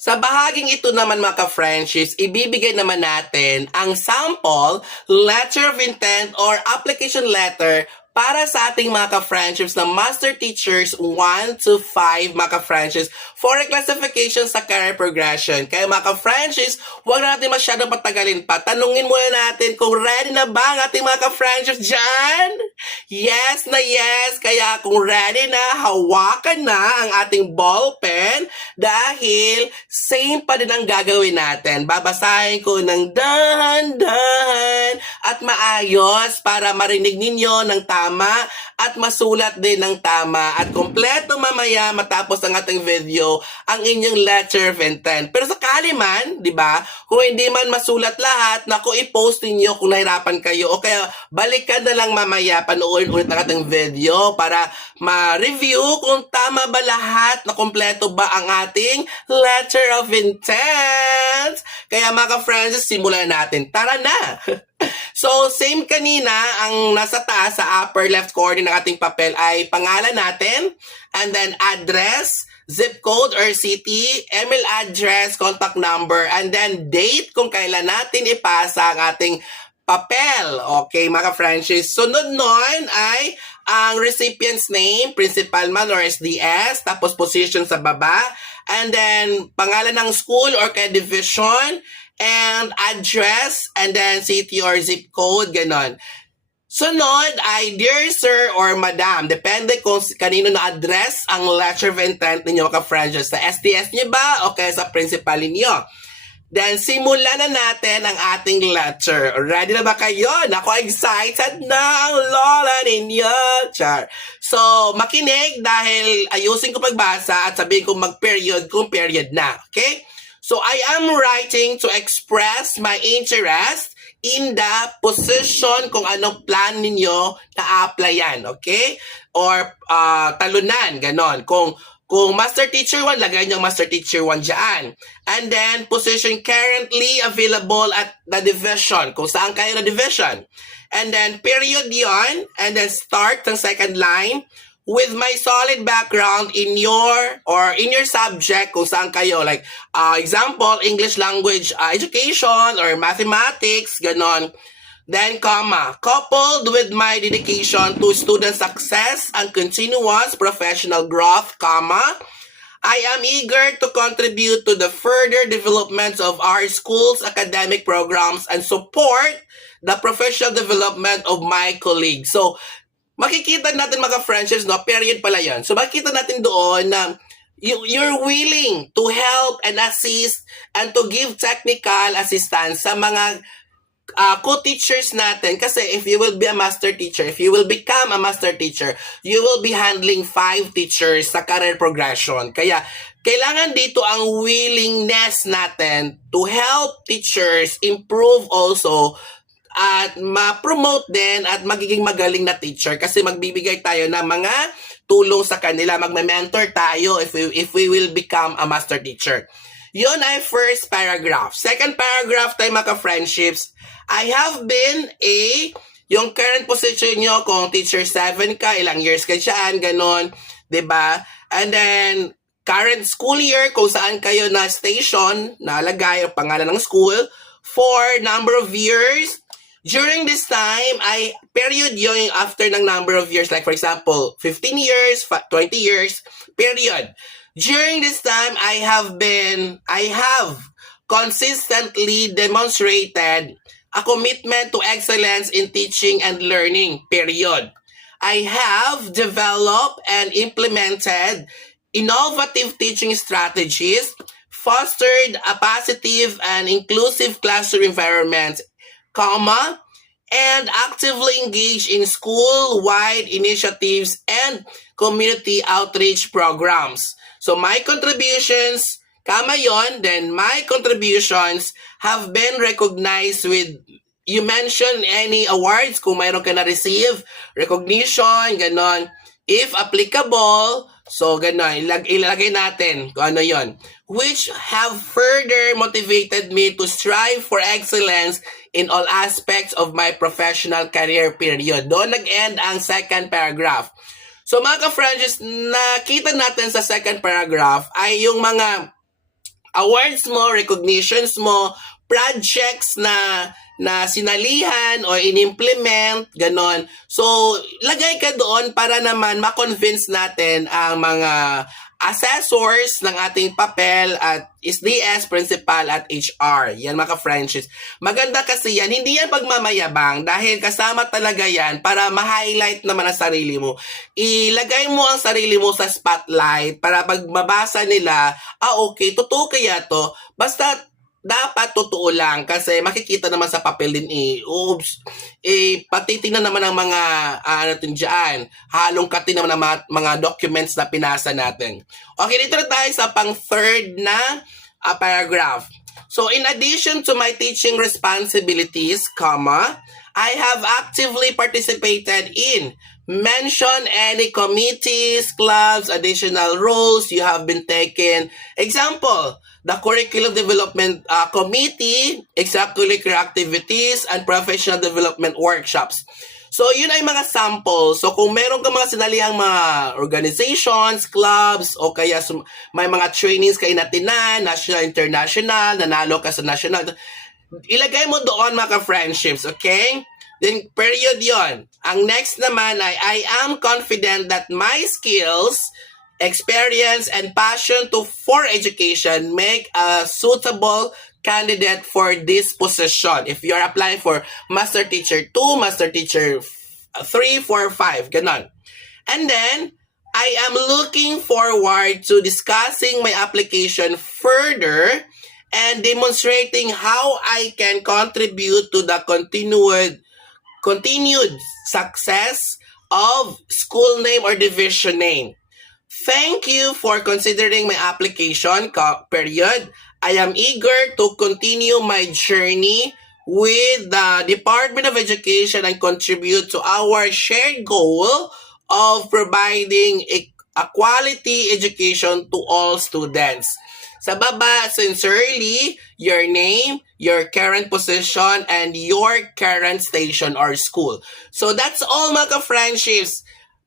Sa bahaging ito naman mga ka-friendships, ibibigay naman natin ang sample letter of intent or application letter para sa ating mga ka-friendships na Master Teachers 1 to 5 mga ka-friendships for a classification sa career progression. Kaya mga ka-friendships, huwag na natin masyadong patagalin pa. Tanungin muna natin kung ready na ba ang ating mga ka-friendships dyan? Yes na yes! Kaya kung ready na, hawakan na ang ating ballpen dahil same pa din ang gagawin natin. Babasahin ko ng dahan-dahan at maayos para marinig ninyo ng tama at masulat din ng tama at kompleto mamaya matapos ang ating video ang inyong letter of intent. Pero sakali man, di ba, kung hindi man masulat lahat, naku, i-post ninyo kung nahirapan kayo o kaya balikan na lang mamaya, panoorin ulit ang ating video para ma-review kung tama ba lahat, na kompleto ba ang ating letter of intent. Kaya mga ka-friends, simulan natin. Tara na! So, same kanina, ang nasa taas sa upper left corner ng ating papel ay pangalan natin, and then address, zip code or city, email address, contact number, and then date kung kailan natin ipasa ang ating papel. Okay, mga friendships. Sunod nun ay ang recipient's name, principal man or SDS, tapos position sa baba, and then pangalan ng school or kaya division, and address, and then city or zip code, ganon. Sunod ay Dear Sir or Madam. Depende kung kanino na-address ang letter of intent ninyo mga friends. Sa SDS niyo ba o kaya sa principal niyo? Then, simulan na natin ang ating letter. Ready na ba kayo? Naku, excited na ang lola ninyo. Char. So, makinig dahil ayusin ko pagbasa at sabihin ko mag-period kung period na. Okay? So, I am writing to express my interest in the position kung anong plan ninyo na applyan, okay? Or talunan, ganon. Kung Master Teacher 1, lagay nyo Master Teacher 1 dyan. And then, position currently available at the division, kung saan kayo na division. And then, period yon, and then start ng second line, with my solid background in your subject kung saan kayo, like example English language education or mathematics, ganon. Then comma, coupled with my dedication to student success and continuous professional growth, comma, I am eager to contribute to the further development of our school's academic programs and support the professional development of my colleagues. So makikita natin mga friendships, no? Period pala yun. So makikita natin doon na you're willing to help and assist and to give technical assistance sa mga co-teachers natin. Kasi if you will be a master teacher, if you will become a master teacher, you will be handling 5 teachers sa career progression. Kaya kailangan dito ang willingness natin to help teachers improve also at ma-promote din at magiging magaling na teacher kasi magbibigay tayo ng mga tulong sa kanila, magme-mentor tayo if we will become a master teacher. Yun ay first paragraph. Second paragraph tayo mga friendships. I have been yung current position nyo, kung teacher 7 ka, ilang years ka dyan, ganon, diba? And then, current school year, kung saan kayo na station, nalagay ang pangalan ng school, for number of years. During this time, period yung after ng number of years. Like for example, 15 years, 20 years, period. During this time, I have consistently demonstrated a commitment to excellence in teaching and learning, period. I have developed and implemented innovative teaching strategies, fostered a positive and inclusive classroom environment, comma, and actively engage in school-wide initiatives and community outreach programs. So my contributions, comma yon, then my contributions have been recognized with, you mention any awards, kung mayroon ka na-receive, recognition, ganon. If applicable, so ganon, ilagay natin kung ano yon, which have further motivated me to strive for excellence in all aspects of my professional career, period. Doon nag-end ang second paragraph. So mga ka-friends, nakita natin sa second paragraph ay yung mga awards mo, recognitions mo, projects na sinalihan o inimplement, ganon. So, lagay ka doon para naman ma-convince natin ang mga assessors ng ating papel at SDS, principal at HR. Yan mga ka-Frenchies. Maganda kasi yan. Hindi yan pagmamayabang dahil kasama talaga yan para ma-highlight naman ang sarili mo. Ilagay mo ang sarili mo sa spotlight para pag mabasa nila, okay, totoo kaya to. Basta dapat totoo lang kasi makikita naman sa papel din patitingnan naman ang mga ano din dyan, halong katin naman ang mga documents na pinasa natin. Okay, dito na tayo sa pang third na paragraph. So, in addition to my teaching responsibilities, I have actively participated in mention any committees, clubs, additional roles you have been taking. Example, the Curriculum Development Committee, extracurricular activities, and professional development workshops. So, yun ay mga samples. So, kung meron ka mga sinalihang mga organizations, clubs, o kaya may mga trainings kayo natinan, national, international, nanalo ka sa national, ilagay mo doon mga friendships, okay? Then, period yon. Ang next naman ay, I am confident that my skills, experience, and passion for education make a suitable candidate for this position. If you're applying for Master Teacher 2, Master Teacher 3, 4, 5, ganon. And then, I am looking forward to discussing my application further and demonstrating how I can contribute to the continued success of school name or division name. Thank you for considering my application, period. I am eager to continue my journey with the Department of Education and contribute to our shared goal of providing a quality education to all students. Sa baba, sincerely, your name, your current position, and your current station or school. So that's all mga friendships.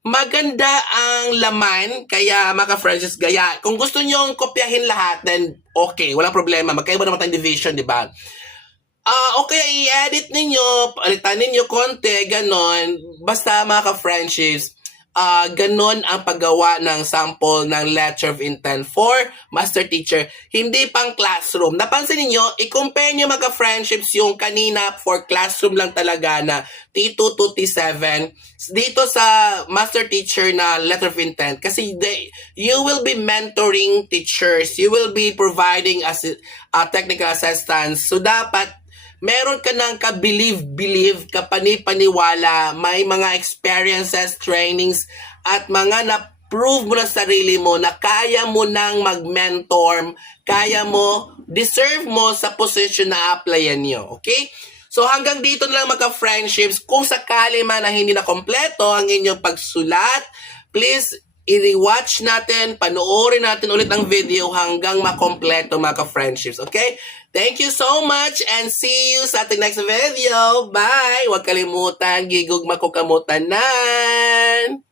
Maganda ang laman, kaya mga friendships, gaya. Kung gusto nyo kopyahin lahat, then okay, walang problema. Magkaiba naman tayong division, di ba? Okay, i-edit ninyo, palitan ninyo konti, ganon. Basta mga friendships, ganon ang paggawa ng sample ng letter of intent for Master Teacher. Hindi pang classroom. Napansin niyo, i-compare niyo mga friendships yung kanina for classroom lang talaga na T2 to T7 dito sa Master Teacher na letter of intent. Kasi you will be mentoring teachers. You will be providing technical assistance. So dapat meron ka ng ka-believe, kapani-paniwala, may mga experiences, trainings, at mga na-prove mo na sarili mo na kaya mo nang mag-mentor, kaya mo, deserve mo sa position na applyan nyo. Okay? So hanggang dito na lang magka-friendships. Kung sakali man na hindi na kompleto ang inyong pagsulat, please i-watch natin, panoorin natin ulit ang video hanggang makompleto mga ka-friendships. Okay? Thank you so much and see you sa ating next video. Bye! Huwag kalimutan, gigugma ko kamutanan!